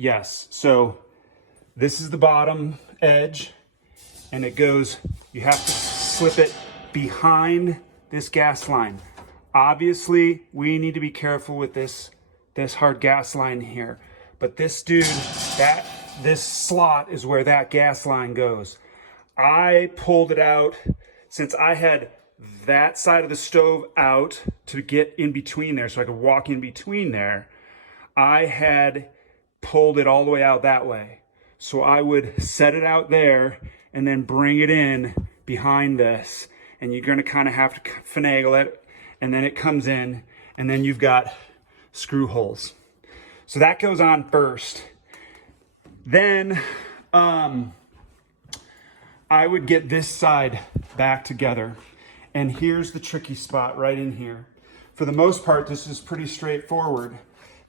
Yes. So this is the bottom edge, and it goes, you have to slip it behind this gas line. Obviously, we need to be careful with this hard gas line here. But this dude, this slot is where that gas line goes. I pulled it out since I had that side of the stove out to get in between there so I could walk in between there. I had pulled it all the way out that way. So I would set it out there and then bring it in behind this. And you're gonna kind of have to finagle it, and then it comes in, and then you've got screw holes. So that goes on first. Then I would get this side back together. And here's the tricky spot right in here. For the most part, this is pretty straightforward.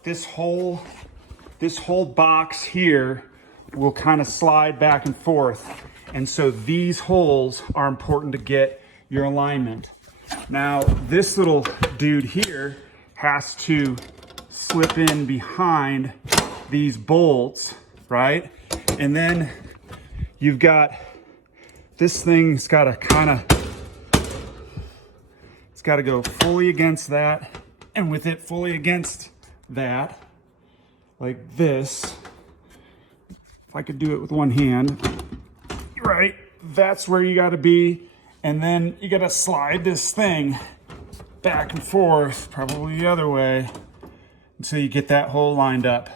This whole box here will kind of slide back and forth. And so these holes are important to get your alignment. Now, this little dude here has to slip in behind these bolts, right? And then you've got, this thing's got to it's got to go fully against that, and with it fully against that, like this. If I could do it with one hand, right? That's where you got to be. And then you got to slide this thing back and forth, probably the other way, until you get that hole lined up.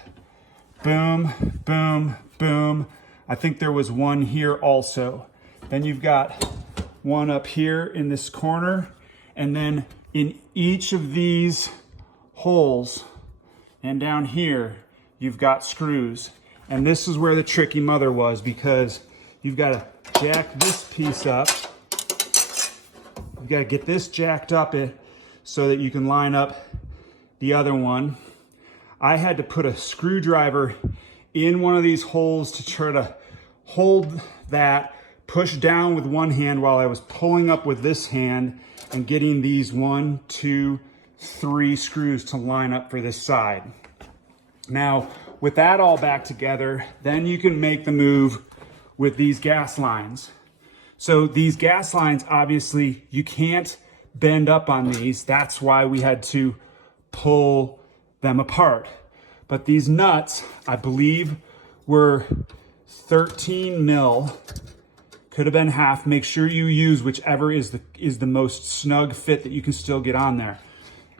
Boom, boom, boom. I think there was one here also. Then you've got one up here in this corner. And then in each of these holes and down here, you've got screws. And this is where the tricky mother was, because you've got to jack this piece up. You've got to get this jacked up so that you can line up the other one. I had to put a screwdriver in one of these holes to try to hold that, push down with one hand while I was pulling up with this hand and getting these 1, 2, 3 screws to line up for this side. Now, with that all back together, then you can make the move with these gas lines. So these gas lines, obviously, you can't bend up on these. That's why we had to pull them apart. But these nuts, I believe, were 13 mil. Could have been half. Make sure you use whichever is the most snug fit that you can still get on there.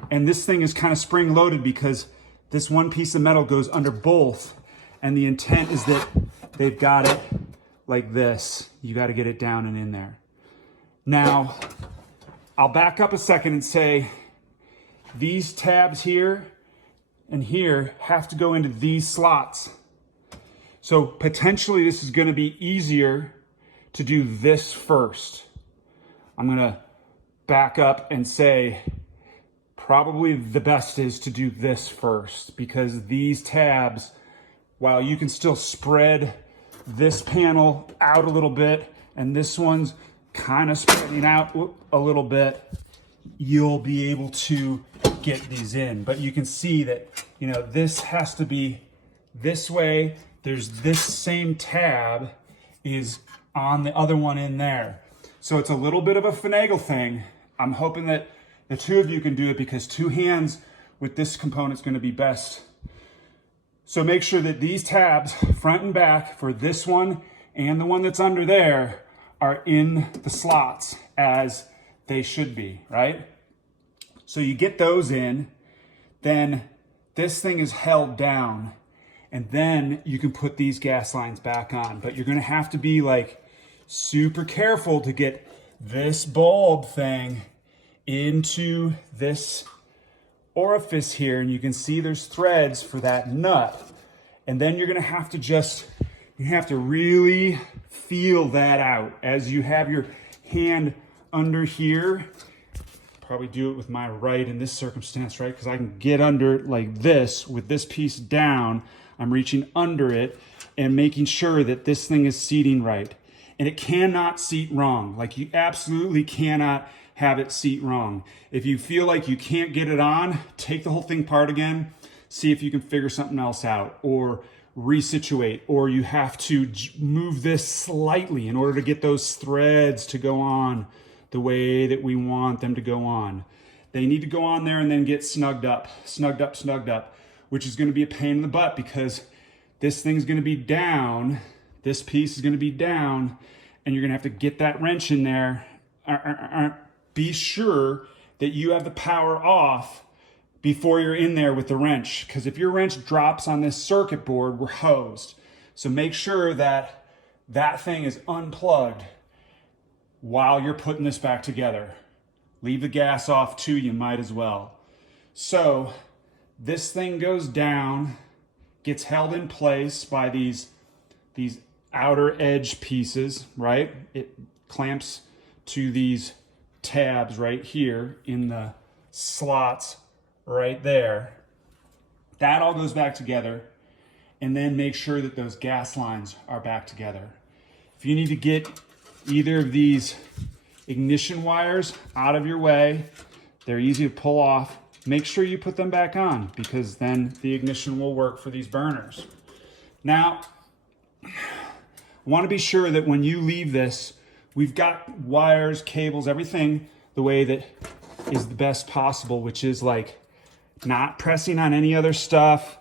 And this thing is kind of spring loaded because this one piece of metal goes under both. And the intent is that they've got it like this. You got to get it down and in there. Now, I'll back up a second and say these tabs here and here have to go into these slots. So potentially this is going to be easier to do this first. I'm going to back up and say probably the best is to do this first, because these tabs, while you can still spread this panel out a little bit and this one's kind of spreading out a little bit, you'll be able to get these in. But you can see that, you know, this has to be this way. There's this same tab is on the other one in there. So it's a little bit of a finagle thing. I'm hoping that the two of you can do it, because two hands with this component is going to be best. So make sure that these tabs, front and back, for this one and the one that's under there, are in the slots as they should be, right? So you get those in, then this thing is held down, and then you can put these gas lines back on. But you're going to have to be like super careful to get this bulb thing into this orifice here, and you can see there's threads for that nut. And then you're going to have to you have to really feel that out as you have your hand under here. Probably do it with my right in this circumstance, right? Because I can get under it like this with this piece down. I'm reaching under it and making sure that this thing is seating right. And it cannot seat wrong. Like, you absolutely cannot have it seat wrong. If you feel like you can't get it on, take the whole thing apart again, see if you can figure something else out, or resituate, or you have to move this slightly in order to get those threads to go on the way that we want them to go on. They need to go on there and then get snugged up, which is going to be a pain in the butt because this thing's going to be down, this piece is going to be down, and you're going to have to get that wrench in there. Be sure that you have the power off before you're in there with the wrench, because if your wrench drops on this circuit board, we're hosed. So make sure that that thing is unplugged while you're putting this back together. Leave the gas off too, you might as well. So this thing goes down, gets held in place by these outer edge pieces, right? It clamps to these tabs right here in the slots right there. That all goes back together, and then make sure that those gas lines are back together. If you need to get either of these ignition wires out of your way, they're easy to pull off. Make sure you put them back on, because then the ignition will work for these burners. Now, want to be sure that when you leave this, we've got wires, cables, everything the way that is the best possible, which is like not pressing on any other stuff,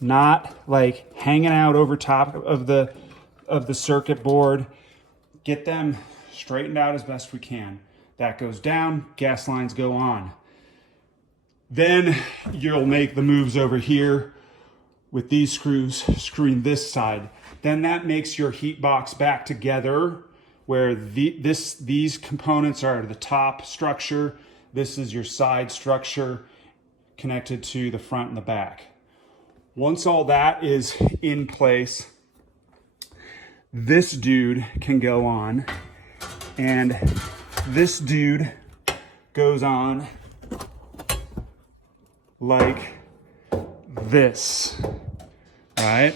not like hanging out over top of the circuit board. Get them straightened out as best we can. That goes down, gas lines go on. Then you'll make the moves over here with these screws screwing this side. Then that makes your heat box back together, where these components are the top structure. This is your side structure connected to the front and the back. Once all that is in place, this dude can go on, and this dude goes on like this, right?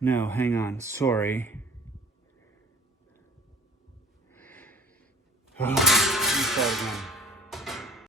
No, hang on, sorry. Let me start again.